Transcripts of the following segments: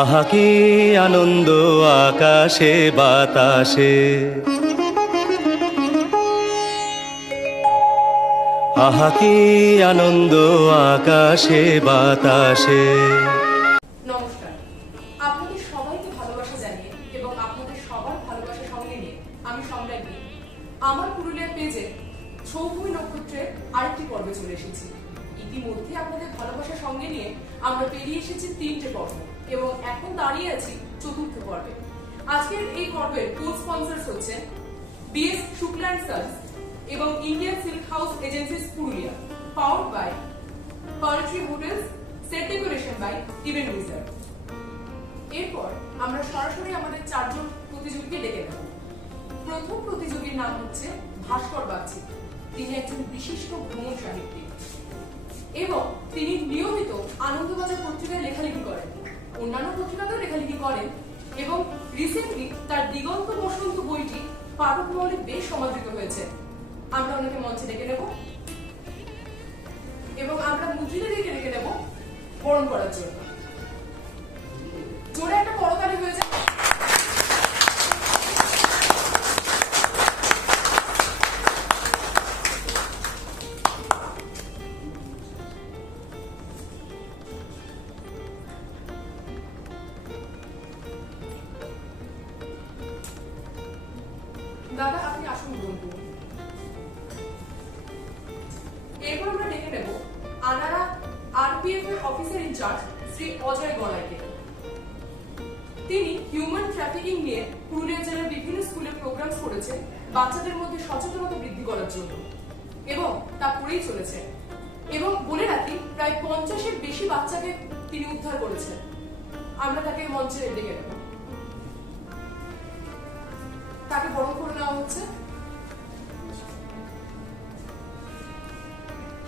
আহা কি আনন্দ আকাশে বাতাসে, আহা কি আনন্দ আকাশে বাতাসে। নমস্কার, আপনাদের সবাইকে ভালোবাসা জানিয়ে এবং আপনাদের সবার ভালোবাসা সঙ্গে নিয়ে আমি সম্রাজ্ঞী আমার পুরুলিয়া পেজে ছৌভূমি নক্ষত্রের আরেকটি পর্বে চলে এসেছি। ইতিমধ্যে আপনাদের ভালোবাসা সঙ্গে নিয়ে আমরা পেরিয়ে এসেছি 3টে পর্ব এবং এখন দাঁড়িয়ে আছি 4র্থ পর্বে। আজকের এই পর্বের কো স্পন্সরস হচ্ছে বিএস শুক্লা এন্ড সন্স এবং Indian silk house agencies Purulia, powered by poetry hotels, set decoration by event wizard. এরপর আমরা সরাসরি আমাদের 4 জন প্রতিযোগীকে ডেকে নেব। প্রথম প্রতিযোগীর নাম হচ্ছে ভাস্কর বাগচি। তিনি একজন বিশিষ্ট ভ্রমণ সাহিত্যিক এবং তিনি নিয়মিত আনন্দবাজার পত্রিকায় লেখালেখি করেন, অন্যান্য পত্রিকাতেও লেখালেখি করেন এবং রিসেন্টলি তার দিগন্ত বসন্ত বইটি পাঠক মহলে বেশ সমাদৃত হয়েছে। আমরা ওনাকে মঞ্চে ডেকে নেব এবং আমরা মুদ্রিকাদেরকে ডেকে নেব বরণ করার জন্য। জোরে একটা করতালি হয়ে যায়। দাদা আপনি আসুন বলবো। এরপর আমরা ডেকে নেব আনারা আরপিএফ এর অফিসার ইনচার্জ শ্রী অজয় গড়াইকে। তিনি হিউম্যান ট্রাফিকিং নিয়ে পুরুলিয়া জেলার বিভিন্ন স্কুলে প্রোগ্রামস করেছেন বাচ্চাদের মধ্যে সচেতনতা বৃদ্ধি করার জন্য এবং তা করেই চলেছে। এবং বলে রাখি প্রায় 50-এর বেশি বাচ্চাকে তিনি উদ্ধার করেছেন। আমরা তাকে মঞ্চে ডেকে নেব। তাকে বরণ করে নেওয়া হচ্ছে।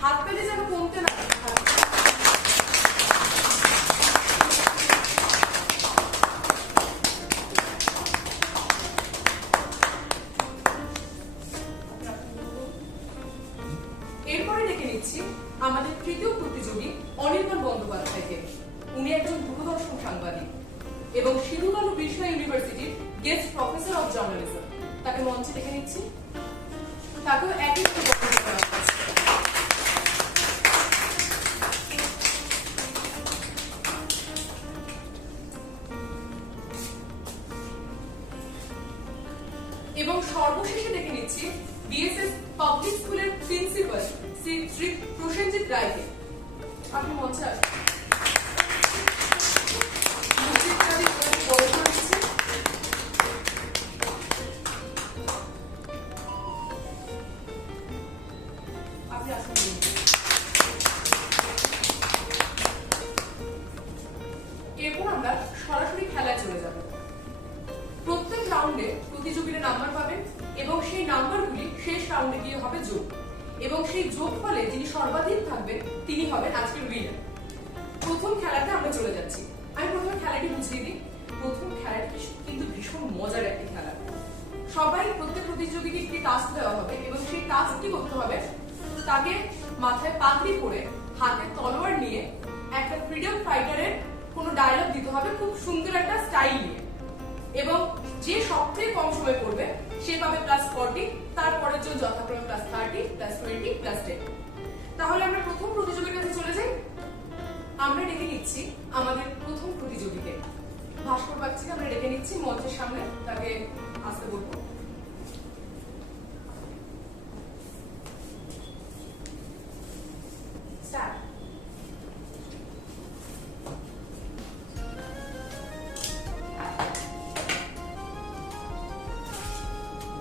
হাত পেলে যেন কমতে না। এরপরে ডেকে নিচ্ছি আমাদের তৃতীয় প্রতিযোগী অনির্বাণ বন্দ্যোপাধ্যায়কে। উনি একজন দূরদর্শন সাংবাদিক এবং সিধু কানু বিশ্ব ইউনিভার্সিটির গেস্ট প্রফেসর অফ জার্নালিজম। তাকে মঞ্চে ডেকে নিচ্ছি। তাকেও একই এবং সর্বশেষে ডেকে নিচ্ছি বিএসএস পাবলিক স্কুলের প্রিন্সিপাল শ্রী প্রসেনজিৎ রায়কে। আপনি মঞ্চে আসুন। এরপর আমরা সরাসরি খেলায় চলে যাব। প্রত্যেক রাউন্ডে প্রতিযোগীরা নাম্বার পাবেন এবং সেই নাম্বারগুলি শেষ রাউন্ডে গিয়ে হবে যোগ এবং সেই যোগ ফলে যিনি সর্বাধিক থাকবেন তিনি হবেন আজকের উইনার। প্রথম খেলাতে আমরা চলে যাচ্ছি। আমি প্রথমে খেলাটি বুঝিয়ে দিই। প্রথম খেলাটি কিন্তু ভীষণ মজার একটি খেলা। সবাই প্রত্যেক প্রতিযোগীকে একটি টাস্ক দেওয়া হবে এবং সেই টাস্কটি করতে হবে তাকে মাথায় পাগড়ি পরে হাতে তলোয়ার নিয়ে একটা ফ্রিডম ফাইটারের কোনো ডায়লগ দিতে হবে খুব সুন্দর একটা স্টাইল নিয়ে এবং যে সবথেকে কম সময় করবে সে পাবে +40, তারপরের জন যথাক্রমে +30, +20, +10। তাহলে আমরা প্রথম প্রতিযোগীর কাছে চলে যাই। আমরা ডেকে নিচ্ছি আমাদের প্রথম প্রতিযোগীকে ভাস্কর বাগচিকে। আমরা ডেকে নিচ্ছি মঞ্চের সামনে, তাকে আসতে বলবো।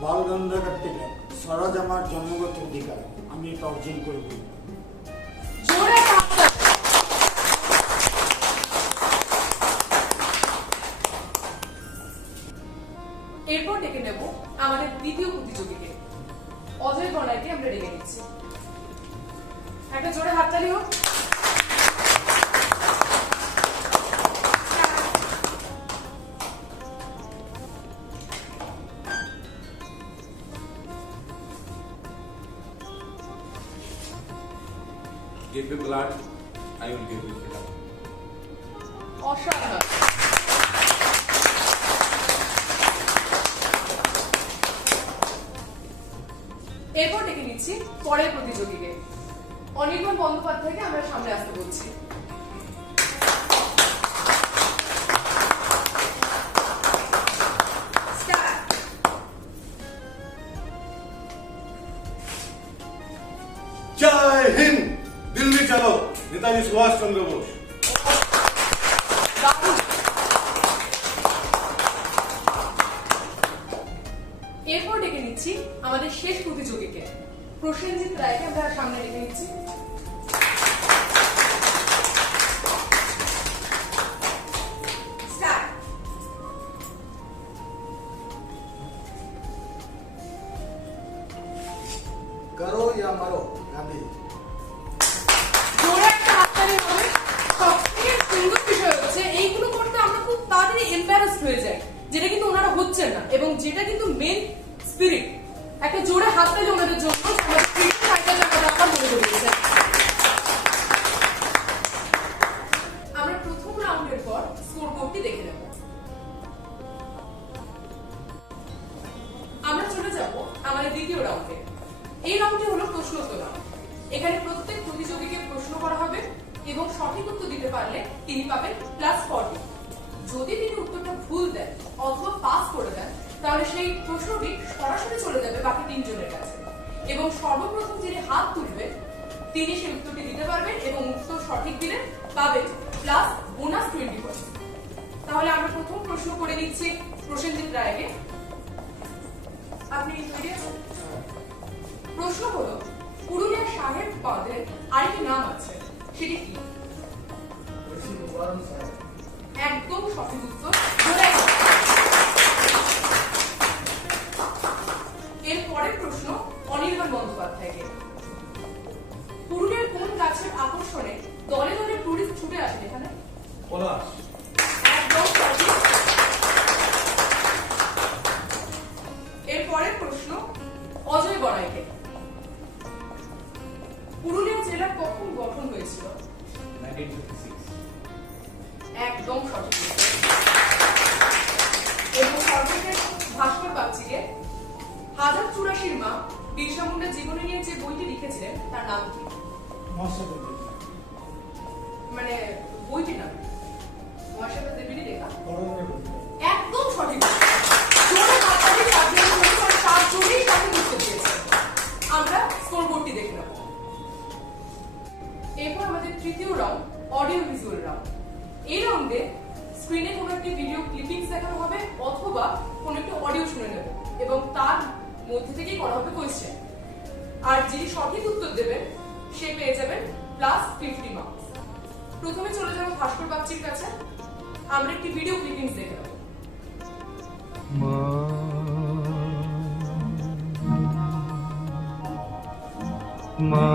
বালগঙ্গাধর তিলক, স্বরাজ আমার জন্মগত অধিকার, আমি এটা অর্জন করে বলব। এরপর ডেকে নেব আমাদের দ্বিতীয় প্রতিযোগীকে অজয় গড়াইকে। আমরা ডেকে নিচ্ছি। একটা জোরে হাততালি হোক। Give me blood, I will give you freedom. অসাধারণ। পরের প্রতিযোগীকে অনির্বাণ বন্দ্যোপাধ্যায়কে আমরা সামনে আসতে বলছি। জয় হিন্দ, দিল্লি চলো, নেতাজি সুভাষ চন্দ্র বোস। এরপর ডেকে নিচ্ছি আমাদের শেষ প্রতিযোগীকে প্রসেনজিৎ রায়কে আমরা সামনে ডেকে নিচ্ছি। করো ইয়া মারো গান্ধী। জোরে একটা হাততালি হবে। সবথেকে সুন্দর বিষয় হচ্ছে এইগুলো করতে আমরা খুব তাড়াতাড়ি এম্বারাসড হয়ে যাই, যেটা কিন্তু ওনারা হচ্ছেন না, এবং যেটা কিন্তু মেন স্পিরিট। একটা জোরে হাততালি ওনাদের জন্য। আমাদের ক্রিকেট ফাইটার যারা আপনারা মনে করিয়েছেন। আমরা প্রথম রাউন্ডের পর স্কোর বোর্ডটি দেখে নেব। আমরা চলে যাব আমাদের দ্বিতীয় রাউন্ডে। এই রাউন্ডটি হলো প্রশ্নোত্তর রাউন্ড। এখানে প্রত্যেক প্রতিযোগীকে প্রশ্ন করা হবে এবং সঠিক উত্তর দিতে পারলে তিনি পাবেন +40। যদি তিনি উত্তরটা ভুল দেন অথবা পাস করে দেন তাহলে সেই প্রশ্নটি সরাসরি চলে যাবে বাকি 3 জনের কাছে, এবং সর্বপ্রথম যিনি হাত তুলবেন তিনি সেই উত্তরটি দিতে পারবেন এবং উত্তর সঠিক দিলে পাবেন +20%। তাহলে আমরা প্রথম প্রশ্ন করে দিচ্ছি প্রসেনজিৎ রায়কে। আপনি তৈরি আছেন? প্রশ্ন হলো, পুরুলিয়া সাহেব বাঁধের আরেকটি নাম আছে, সেটি কি? একদম সঠিক উত্তর। এর পরের প্রশ্ন অনির্বাণ বন্দ্যোপাধ্যায়কে। পুরুলিয়ার কোন গাছের আকর্ষণে দলে দলে টুরিস্ট ছুটে আসেন এখানে? পলাশ। একদম সঠিক। এর পরের প্রশ্ন অজয় বড়াইকে। পুরুলিয়া জেলা কখন গঠন হয়েছিল? 1956। একদম সঠিক। এবং সর্বশেষ ভাস্কর বাগচিকে। 1084 মা বিরসা মুন্ডার জীবনী নিয়ে যে বইটি লিখেছিলেন তার নাম কি? মানে বইটির নাম মহাশ্বেতা দেবীরই লেখা। একদম সঠিক। জোরে হাততালি চাপিয়ে দিলে তার জোরেই তাকে উত্তর দিয়েছে। আমরা স্কোর বোর্ডটি দেখে নেব। এরপর আমাদের তৃতীয় রাউন্ড অডিও ভিজুয়াল রাউন্ড। এই রাউন্ডে স্ক্রিনে কোনো একটি ভিডিও ক্লিপিংস দেখানো হবে অথবা কোনো একটি অডিও শুনে নেব এবং তার মধ্যে থেকেই করা হবে কোয়েশ্চেন। আর যিনি সঠিক উত্তর দেবেন সে পেয়ে যাবেন +50 মার্কস। প্রথমে চলে যাব ভাস্কর বাগচির কাছে। আমরা একটি ভিডিও ক্লিপিংস দেখে নেব। মা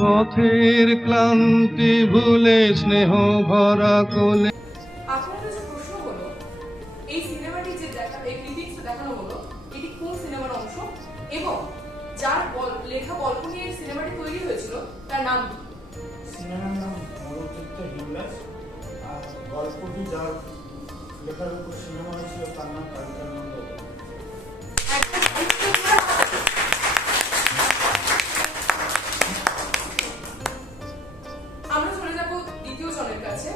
পথের ক্লান্তি ভুলে স্নেহ ভরা কোলে। আপনাদের যে প্রশ্ন হলো, এই সিনেমাটি যে এই ক্লিপিংস দেখানো হলো এটি কোন সিনেমার অংশ এবং যার লেখা গল্প নিয়ে সিনেমাটি তৈরি হয়েছিল তার নাম কি? সিনেমার নাম মরুচিত্র হিমরাজ, আর গল্পটি যার লেখার উপর সিনেমা হয়েছিল তার নাম কালিকানন্দ। আমরা চলে যাব দ্বিতীয় জনের কাছে,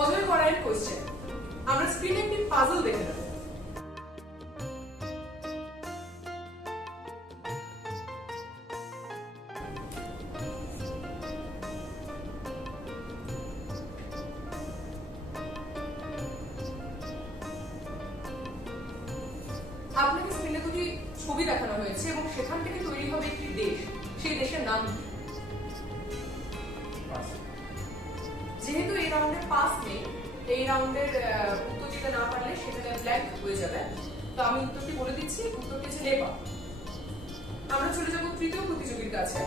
অজয় বড়াইয়ের কোয়েশ্চেন। আমরা স্ক্রিনে একটি পাজল দেখে নেব। আপনাকে স্ক্রিনে দুটি ছবি দেখানো হয়েছে এবং সেখান থেকে তৈরি হবে একটি দেশ। সেই দেশের নাম কি? যেহেতু এই রাউন্ডে পাস নেই, এই রাউন্ডের উত্তর দিতে না পারলে সেখানে ব্ল্যাঙ্ক হয়ে যাবে। তো আমি উত্তরটি বলে দিচ্ছি, উত্তরটি হচ্ছে নেপাল। আমরা চলে যাব তৃতীয় প্রতিযোগীর কাছে।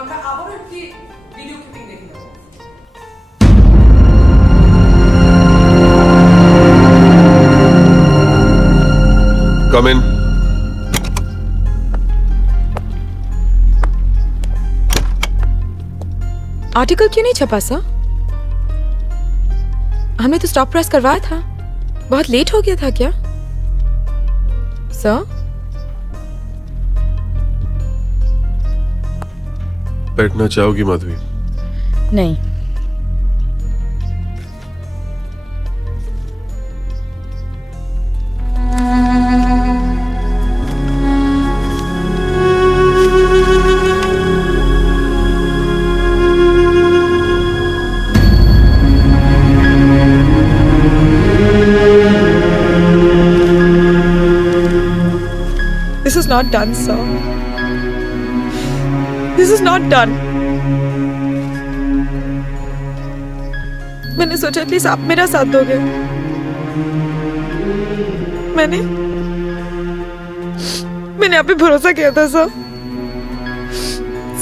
আমরা আবারও একটি ভিডিও ক্লিপিং দেখে নেব। Come in. आर्टिकल क्यों नहीं छपा सर? हमने तो स्टॉप प्रेस करवाया था। बहुत लेट हो गया था क्या सर? बैठना चाहोगी माधवी? नहीं। This is not done, sir. This is not done. मैंने सोचा एटलीस्ट आप मेरा साथ दोगे। मैंने आप पे भरोसा किया था सर।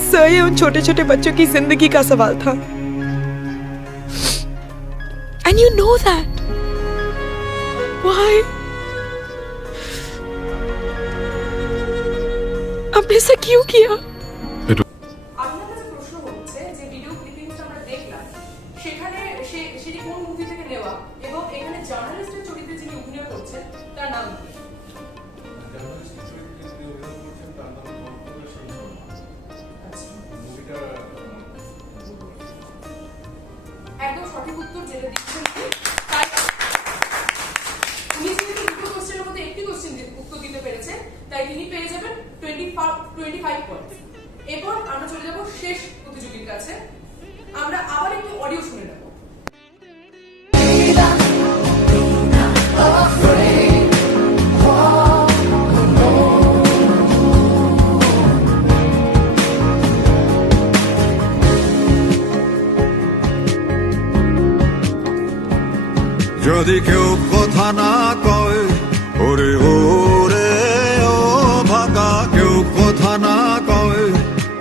सर ये उन छोटे छोटे बच्चों की जिंदगी का सवाल था। And you know that. Why? आपने ऐसा क्यों किया? আপনার কাছে প্রশ্ন হচ্ছে যে ভিডিও ক্লিপিংটা আমরা দেখলাম সেখানে সেটি কোন মুভি থেকে নেওয়া এবং এখানে জার্নালিস্টের চরিত্রে যিনি অভিনয় করছেন তার নাম কি? একদম সঠিক উত্তর যেটা দিচ্ছেন তাই উনি যেহেতু দুটো কোশ্চেনের মধ্যে একটি কোশ্চেন উত্তর দিতে পেরেছেন তাই তিনি পেয়ে যাবেন 25 পয়েন্ট। এরপর আমরা চলে যাব শেষ প্রতিযোগীর কাছে। আমরা আবার একটু অডিও শুনে নেব। যদি কেউ কথা না কয় ওরে ওরে ও ভাগা, কেউ কথা না কয়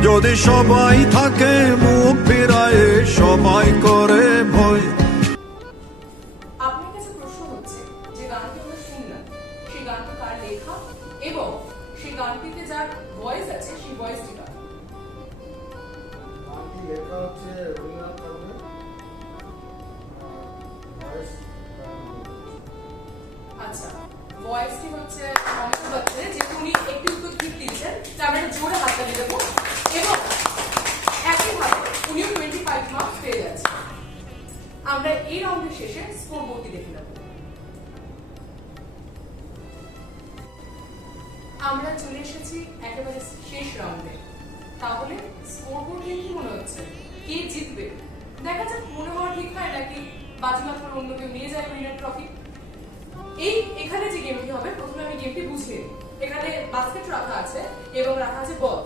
যদি সবাই থাকে মুখ ফিরায় সবাই করে ভয়। আপনার কাছে প্রশ্ন হচ্ছে যে গানটি আমরা শুনলাম সেই গানটি কার লেখা এবং সেই গানটিতে যার ভয়েস আছে সেই ভয়েসটি কার? গানটি লেখা হচ্ছে রবীন্দ্রনাথ ঠাকুরের, ভয়েস আচ্ছা, ভয়েসটি হচ্ছে অমিতাভ বচ্চনের। যেহেতু উনি একটি উত্তর ঠিক দিয়েছেন তাই আমরা একটু জোরে হাততালি দেবো এবং একইভাবে উনিও 25 মার্কস পেয়ে যাচ্ছেন। আমরা এই রাউন্ডের শেষে স্কোর বোর্ডটি দেখে নেব। আমরা চলে এসেছি একেবারে শেষ রাউন্ডে। তাহলে স্কোর বোর্ড কি মনে হচ্ছে, কে জিতবে? দেখা যাক, মনে হওয়া ঠিক হয় নাকি বাজিমাত করে অন্য কেউ নিয়ে যায় উইনার ট্রফি। এখানে যে গেমটি হবে, প্রথমে আমি গেমটি বুঝিয়ে। এখানে বাস্কেট রাখা আছে এবং রাখা আছে বল।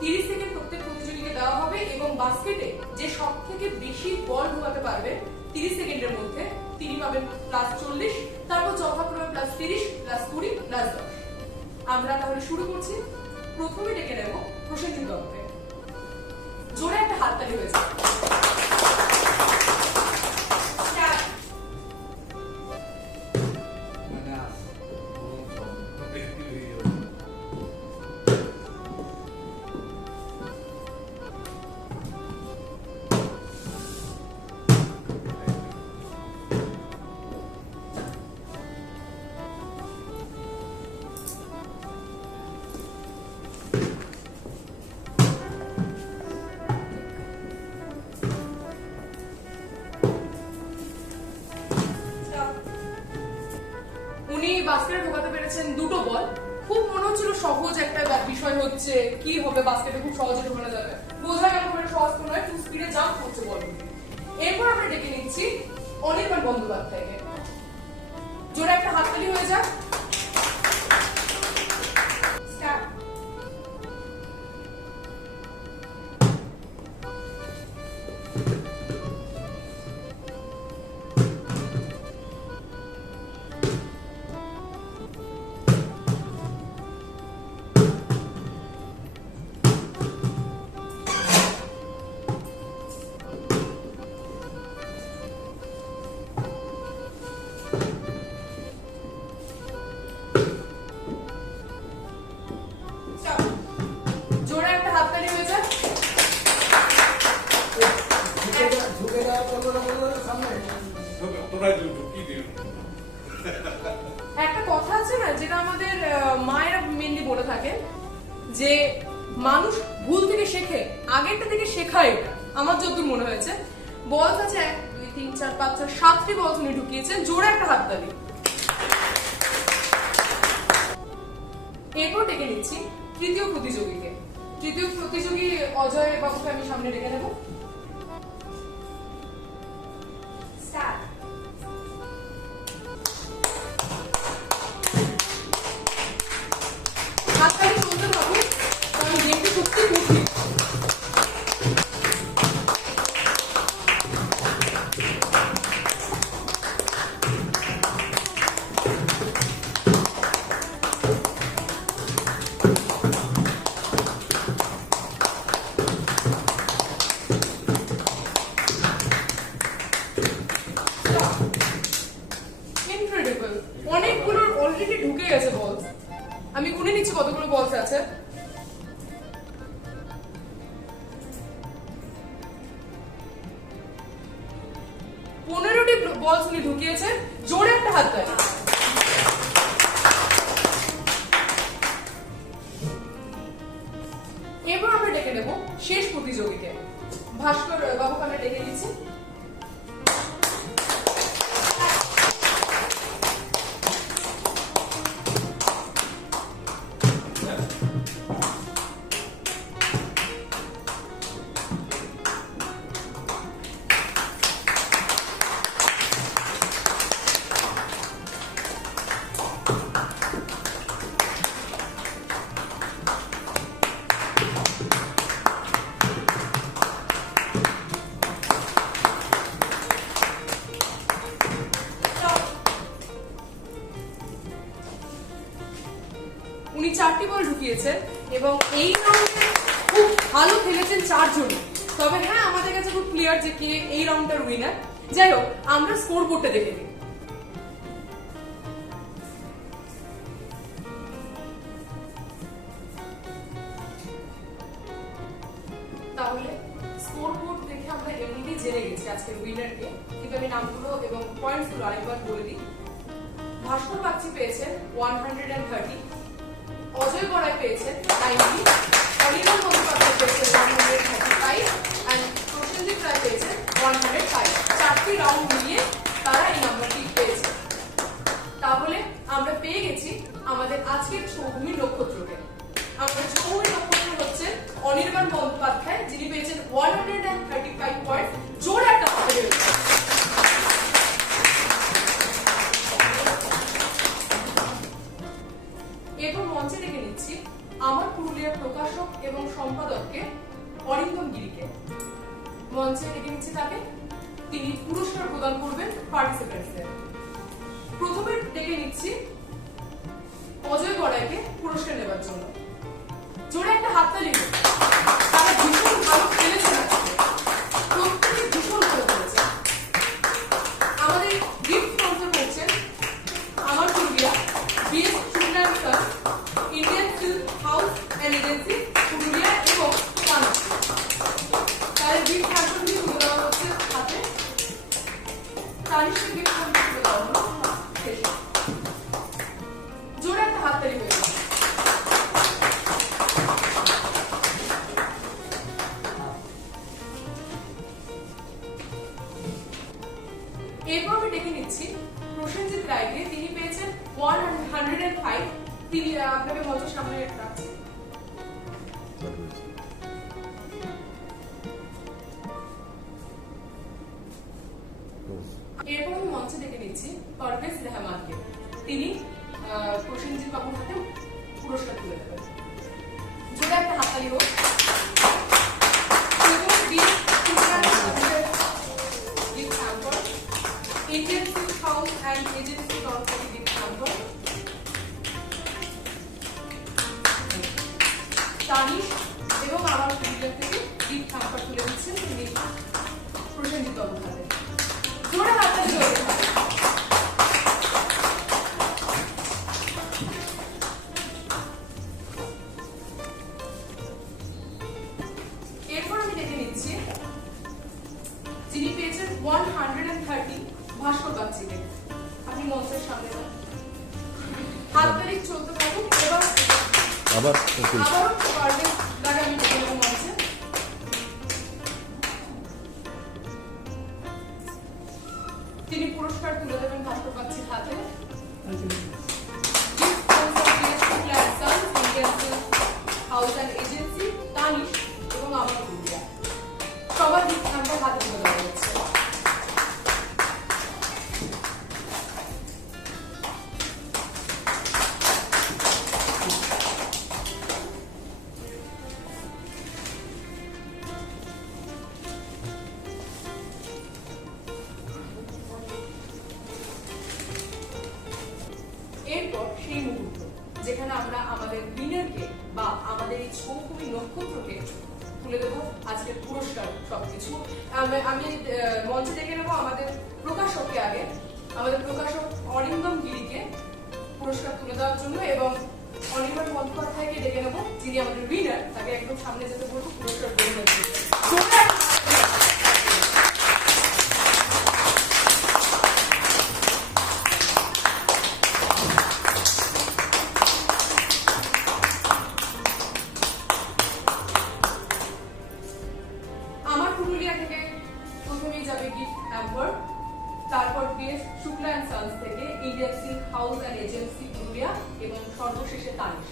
30 সেকেন্ড প্রত্যেক প্রতিযোগীকে দেওয়া হবে এবং বাস্কেটে যে সবথেকে বেশি বল ঢোকাতে পারবে 30 সেকেন্ডের মধ্যে তিনি পাবেন +40, তারপর যথাক্রমে +30, +20, +10। আমরা তাহলে শুরু করছি। প্রথমে ডেকে নেব প্রসেনজিৎ দত্তকে। জোরে একটা হাততালি হয়েছে। উনি বাস্কেটে ঢোকাতে পেরেছেন দুটো বল। খুব মনে হচ্ছিল সহজ একটা বিষয় হচ্ছে, কি হবে বাস্কেটে খুব সহজে ঢোকানো যাবে। বোঝা গেল খুব সহজ তো নয়, খুব স্পিডে জাম্প করছে বলগুলি। এরপর আমরা ডেকে নিচ্ছি অনির্বাণ বন্দ্যোপাধ্যায়কে। জোরে একটা হাততালি হয়ে যাক। তোমরা কি দিও একটা কথা আছে না, যেটা আমাদের মায়েরা মেনলি বলে থাকেন, যে মানুষ ভুল থেকে শেখে, আগেরটা থেকে শেখায়। এটা আমার যতদূর মনে হয়েছে। বলস আছে 1 2 3 4 5 6 7টি বলস উনি ঢুকিয়েছেন। জোরে একটা হাততালি। এরপর ডেকে নিচ্ছি তৃতীয় প্রতিযোগীকে। তৃতীয় প্রতিযোগী অজয় বাবুকে আমি সামনে ডেকে নেব। স্টার্ট। হাততালি চলতে থাকুন, কারণ গেমটি সত্যি কঠিন। ইনক্রেডিবল, অনেকগুলো অলরেডি ঢুকে গেছে বলস। আমি গুনে নিচ্ছি কতগুলো বলস আছে। বলস উনি ঢুকিয়েছেন। জোরে একটা হাততালি। এবার আমরা ডেকে নেব শেষ প্রতিযোগীকে। ভাস্কর বাবুকে আমরা ডেকে নিচ্ছি। উনি 4টি বল ঢুকিয়েছেন এবং এই রাউন্ডে খুব ভালো খেলেছেন 4 জন। তবে হ্যাঁ, আমাদের কাছে খুব ক্লিয়ার যে কে এই রাউন্ডটার উইনার। যাই হোক, আমরা স্কোর বোর্ডটা দেখে নিই। তাহলে স্কোর বোর্ড দেখে আমরা এমনিতেই জেনে গেছি আজকের উইনারকে, কিন্তু আমি নামগুলো এবং পয়েন্টসগুলো আরেকবার বলে দিই। ভাস্কর বাগচি পেয়েছেন 130, অজয় গড়াই পেয়েছেন 90, অনির্বাণ বন্দ্যোপাধ্যায় পেয়েছেন 135 and প্রসেনজিৎ রায় পেয়েছেন 105। 4টি রাউন্ড মিলিয়ে তারা এই নাম্বারটি পেয়েছে। তাহলে আমরা পেয়ে গেছি আমাদের আজকের ছৌভূমির নক্ষত্রকে। আমাদের ছৌভূমির নক্ষত্র হচ্ছে অনির্বাণ বন্দ্যোপাধ্যায়, যিনি পেয়েছেন 135 পয়েন্ট। জোরে একটা হাততালি হয়েছে। এরপর মঞ্চে ডেকে নিচ্ছি আমার পুরুলিয়ার প্রকাশক এবং সম্পাদককে অরিন্দম গিরিকে। মঞ্চে ডেকে নিচ্ছি তাকে, তিনি পুরস্কার প্রদান করবেন পার্টিসিপেন্টসদের। প্রথমে ডেকে নিচ্ছি অজয় গড়াইকে পুরস্কার নেবার জন্য। জোরে একটা হাততালি। তারা ভীষণ ভালো খেলেছেন, প্রত্যেকে ভীষণ ভালো খেলেছে। আমাদের গিফট স্পন্সর করছেন আমার পুরুলিয়া বিএস চুড়নার Indian film house and agency Purulia এবং কানপুর। তাদের গিফট হ্যাম্পারগুলি তুলে দেওয়া হচ্ছে হাতে। তানিশকে গিফট হ্যাম্পার তুলে দেওয়া হলো শেষে। জোরে একটা হাততালি হয়ে গেল। এরপর আমি ডেকে নিচ্ছি প্রসেনজিৎ রায়কে। তিনি পেয়েছেন 105। তিনি আপনাকে মঞ্চের সামনে রাখছি। এরপর আমি মঞ্চে ডেকে নিচ্ছি পারভেজ রহমানকে। তিনি প্রসেনজিৎ বাবুর হাতে পুরস্কার তুলে দেবেন। জোরে একটা হাততালি হোক। Indian film house and agency তরফ থেকে গিফট হ্যাম্পার। তানিশ এবং আমার পুরুলিয়া থেকে গিফট হ্যাম্পার তুলে দিচ্ছেন তিনি প্রসেনজিৎ বাবুর হাতে। জোরে হাততালি হয়ে গেছে। এরপর আমি ডেকে নিচ্ছি যিনি পেয়েছেন 130, ভাস্কর বাগচিকে আপনি মঞ্চের সামনে যান। হাত তারিখ চলতে থাকুক। এবার আবার আবারও পারবে দাঁড়ে আমি ডেকে নেবো মঞ্চে। তিনি পুরস্কার তুলে দেবেন ভাস্কর বাগচির হাতে। হাউস অ্যান্ড এজেন্সি, তানিশ এবং আমার পুরুলিয়া সবার দীক্ষান্ত হাতে তুলে দেওয়া হচ্ছে। এরপর সেই মুহূর্ত যেখানে আমরা আমাদের উইনারকে বা আমাদের এই ছৌভূমি নক্ষত্রকে তুলে দেবো আজকের পুরস্কার সবকিছু। আমি মঞ্চে ডেকে নেবো আমাদের প্রকাশককে আগে, আমাদের প্রকাশক অরিন্দম গিরিকে পুরস্কার তুলে দেওয়ার জন্য, এবং অনির্বাণ বন্দ্যোপাধ্যায়কে ডেকে নেবো যিনি আমাদের উইনার, তাকে একদম সামনে যেতে বলবো পুরস্কার গ্রহণ করতে। আমার পুরুলিয়া থেকে প্রথমেই যাবে গিফট হ্যাম্পার, তারপর বিএস শুক্লা অ্যান্ড সন্স থেকে Indian silk house and agency Purulia, এবং সর্বশেষে তানিশ।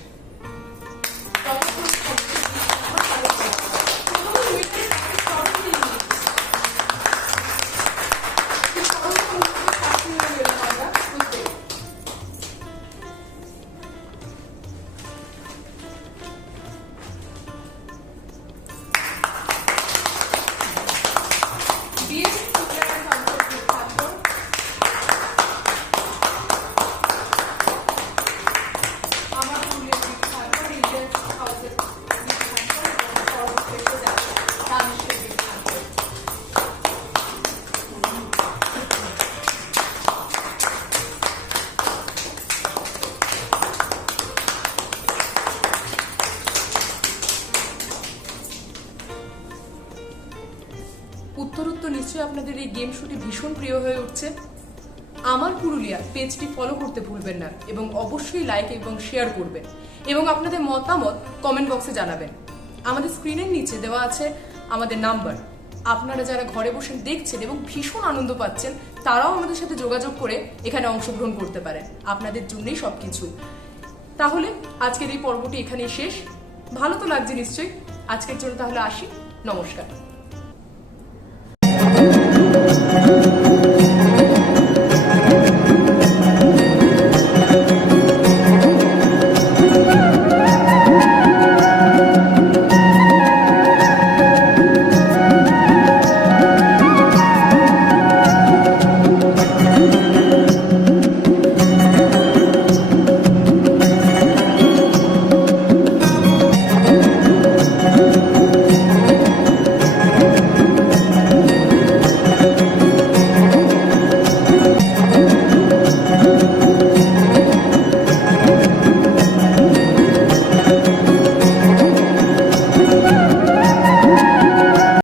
উত্তরোত্তর নিশ্চয়ই আপনাদের এই গেম শোটি ভীষণ প্রিয় হয়ে উঠছে। আমার পুরুলিয়া পেজটি ফলো করতে ভুলবেন না, এবং অবশ্যই লাইক এবং শেয়ার করবেন, এবং আপনাদের মতামত কমেন্ট বক্সে জানাবেন। আমাদের স্ক্রিনের নিচে দেওয়া আছে আমাদের নাম্বার। আপনারা যারা ঘরে বসে দেখছেন এবং ভীষণ আনন্দ পাচ্ছেন, তারাও আমাদের সাথে যোগাযোগ করে এখানে অংশগ্রহণ করতে পারেন। আপনাদের জন্যই সবকিছু। তাহলে আজকের এই পর্বটি এখানেই শেষ। ভালো তো লাগছে নিশ্চয়ই। আজকের জন্য তাহলে আসি। নমস্কার।